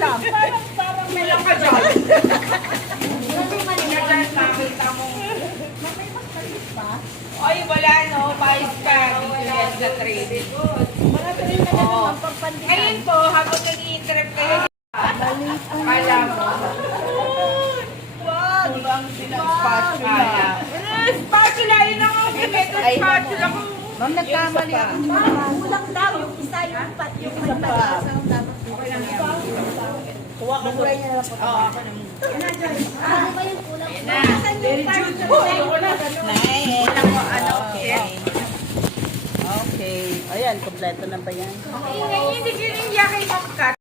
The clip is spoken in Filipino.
lang. Parang may lang ka dyan. Nakita mo. Ay, wala no. Pais ka. Yes, the trade. Mga tuloy na ganun ang pagpandita. Ngayon po, habang nag-i-trip kayo, kala mo. Kulang silang spatula. Spatula, yun ako. Spatula ko. Ma'am, nagkamali ako. Parang kulang daw. Yung isa yung pat, yung may pag-asa. Kuha ka doon. Oo, ako naman. Ano ba yung kulang? Very good. Okay. Ayan, kompleto na ba yan? Hindi ko rin yakay mag-cut.